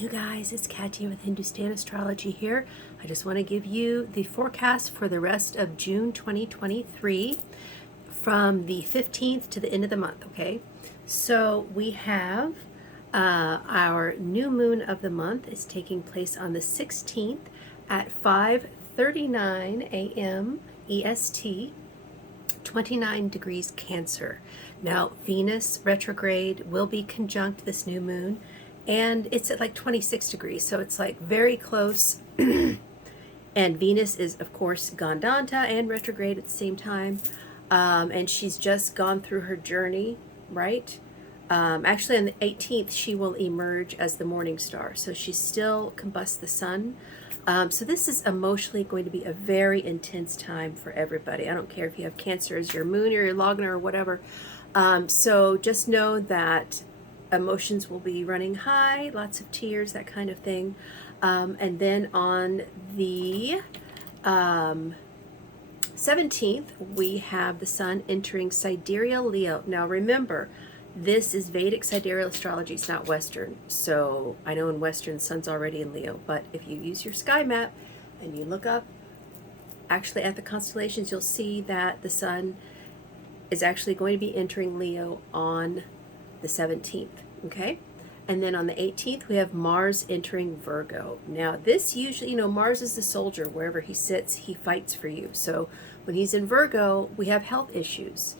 you guys, it's Katya with Hindustan Astrology here. I just want to give you the forecast for the rest of June 2023 from the 15th to the end of the month, okay? So we have our new moon of the month is taking place on the 16th at 5:39 a.m. EST, 29 degrees Cancer. Now, Venus retrograde will be conjunct this new moon, and it's at like 26 degrees, so it's like very close. And Venus is, of course, Gandanta and retrograde at the same time, and she's just gone through her journey, right? Actually, on the 18th, she will emerge as the morning star, so she still combusts the sun. So this is emotionally going to be a very intense time for everybody. I don't care if you have Cancer as your moon or your Lagna or whatever. So just know that emotions will be running high, lots of tears, that kind of thing. And then on the 17th, we have the sun entering Sidereal Leo. Now remember, this is Vedic Sidereal astrology. It's not Western. So I know in Western, the sun's already in Leo. But if you use your sky map and you look up actually at the constellations, you'll see that the sun is actually going to be entering Leo on the 17th. Okay? And then on the 18th, we have Mars entering Virgo. Now, this usually, Mars is the soldier. Wherever he sits, he fights for you. So when he's in Virgo, we have health issues.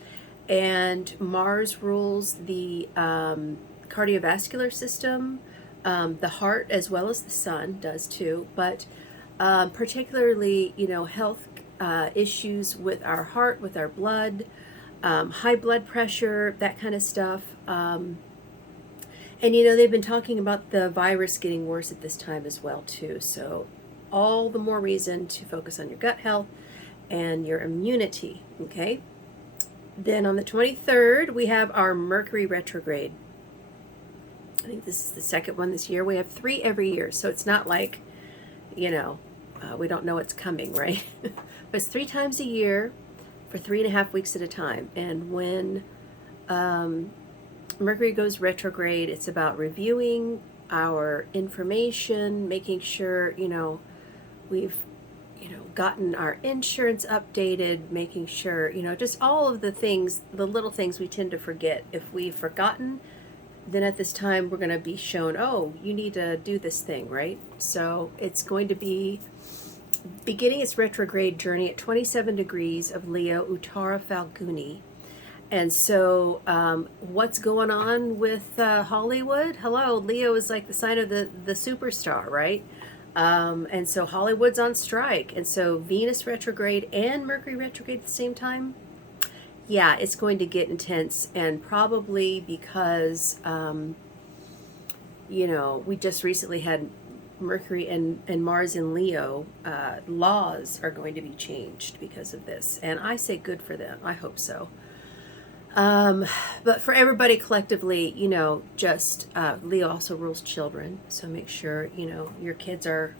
And Mars rules the cardiovascular system, the heart, as well as the sun does too. But particularly, health issues with our heart, with our blood, high blood pressure, that kind of stuff. And they've been talking about the virus getting worse at this time as well too. So all the more reason to focus on your gut health and your immunity, okay? Then on the 23rd, we have our Mercury retrograde. I think this is the second one this year. We have 3 every year, so it's not like, we don't know what's coming, right? But it's 3 times a year for 3.5 weeks at a time. And when Mercury goes retrograde, it's about reviewing our information, making sure, we've gotten our insurance updated, making sure, just all of the things, the little things we tend to forget. If we've forgotten, then at this time we're going to be shown, oh, you need to do this thing, right? So it's going to be beginning its retrograde journey at 27 degrees of Leo, Uttara Falguni. And so what's going on with Hollywood? Hello, Leo is like the sign of the superstar, right? And so Hollywood's on strike. And so Venus retrograde and Mercury retrograde at the same time. Yeah, it's going to get intense. And probably because, we just recently had Mercury and Mars in Leo, laws are going to be changed because of this. And I say good for them. I hope so. But for everybody collectively, just Leo also rules children, so make sure your kids are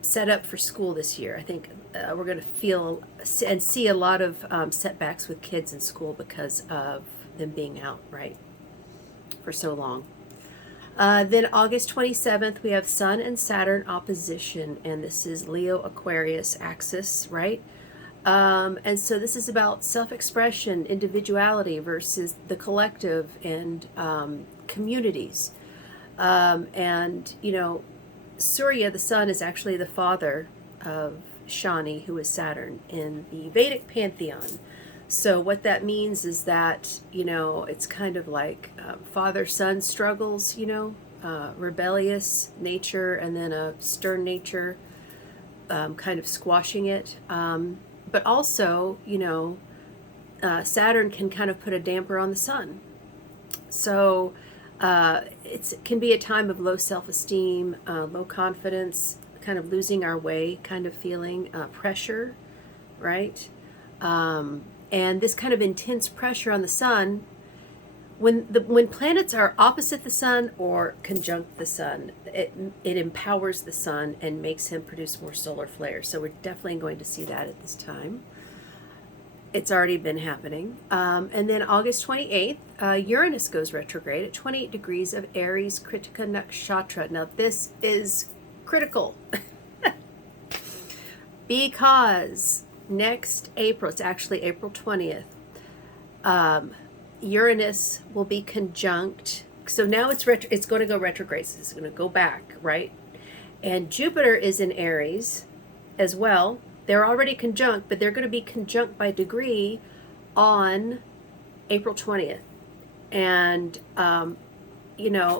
set up for school this year. I think we're going to feel and see a lot of setbacks with kids in school because of them being out, right, for so long. Then August 27th, we have Sun and Saturn opposition, and this is Leo Aquarius axis, right? And so this is about self-expression, individuality versus the collective and communities. And Surya, the sun, is actually the father of Shani, who is Saturn, in the Vedic pantheon. So what that means is that, it's kind of like father-son struggles, rebellious nature and then a stern nature kind of squashing it. But also, Saturn can kind of put a damper on the sun. So it can be a time of low self-esteem, low confidence, kind of losing our way kind of feeling, pressure, right? And this kind of intense pressure on the sun, when planets are opposite the sun or conjunct the sun, it empowers the sun and makes him produce more solar flares. So we're definitely going to see that at this time. It's already been happening. And then August 28th, Uranus goes retrograde at 28 degrees of Aries, Kritika Nakshatra. Now, this is critical because next April, it's actually April 20th, Uranus will be conjunct. So now it's going to go retrograde. So it's going to go back, right? And Jupiter is in Aries as well. They're already conjunct, but they're going to be conjunct by degree on April 20th. And,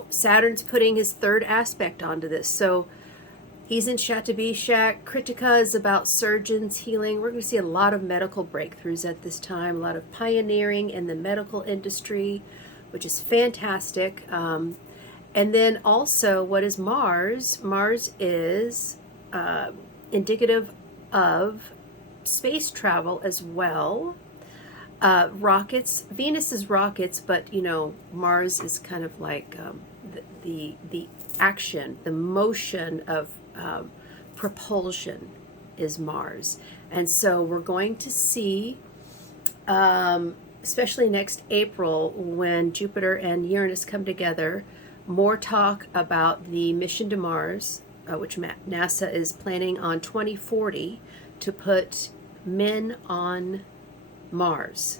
Saturn's putting his third aspect onto this. So he's in Shatabishak. Kritika is about surgeons, healing. We're going to see a lot of medical breakthroughs at this time, a lot of pioneering in the medical industry, which is fantastic. And then also, what is Mars? Mars is indicative of space travel as well. Rockets. Venus is rockets, but Mars is kind of like the action, the motion of propulsion is Mars. And so we're going to see, especially next April when Jupiter and Uranus come together, more talk about the mission to Mars, which NASA is planning on 2040 to put men on Mars.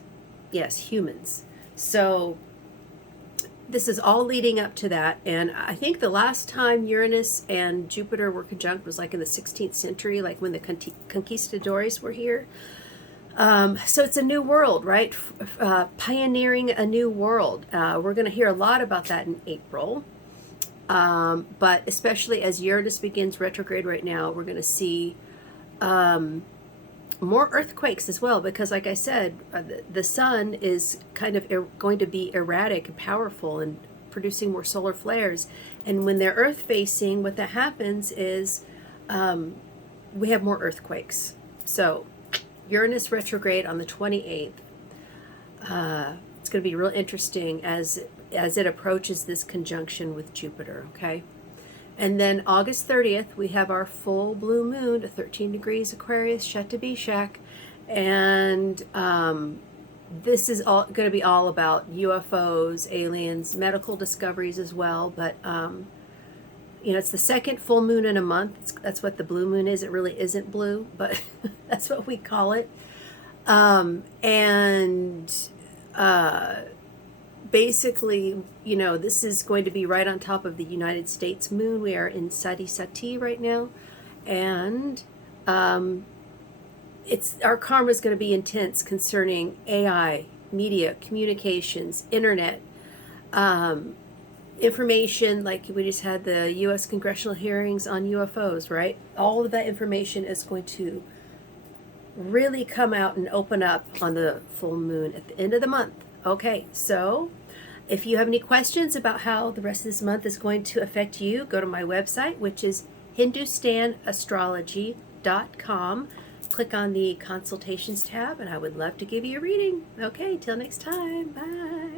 Yes, humans. So this is all leading up to that. And I think the last time Uranus and Jupiter were conjunct was like in the 16th century, like when the conquistadors were here. So it's a new world, right? Pioneering a new world. We're going to hear a lot about that in April. But especially as Uranus begins retrograde right now, we're going to see more earthquakes as well, because like I said, the sun is kind of going to be erratic and powerful and producing more solar flares. And when they're earth facing, what that happens is we have more earthquakes. So Uranus retrograde on the 28th. It's going to be real interesting as it approaches this conjunction with Jupiter, okay? And then August 30th, we have our full blue moon at 13 degrees Aquarius, Shatabishak. And this is all going to be all about UFOs, aliens, medical discoveries as well. But, it's the second full moon in a month. That's what the blue moon is. It really isn't blue, but that's what we call it. Basically, this is going to be right on top of the United States moon. We are in Sati right now. And our karma is going to be intense concerning AI, media, communications, internet, information. Like we just had the U.S. congressional hearings on UFOs, right? All of that information is going to really come out and open up on the full moon at the end of the month. Okay, so if you have any questions about how the rest of this month is going to affect you, go to my website, which is hindustanastrology.com. Click on the consultations tab, and I would love to give you a reading. Okay, till next time. Bye.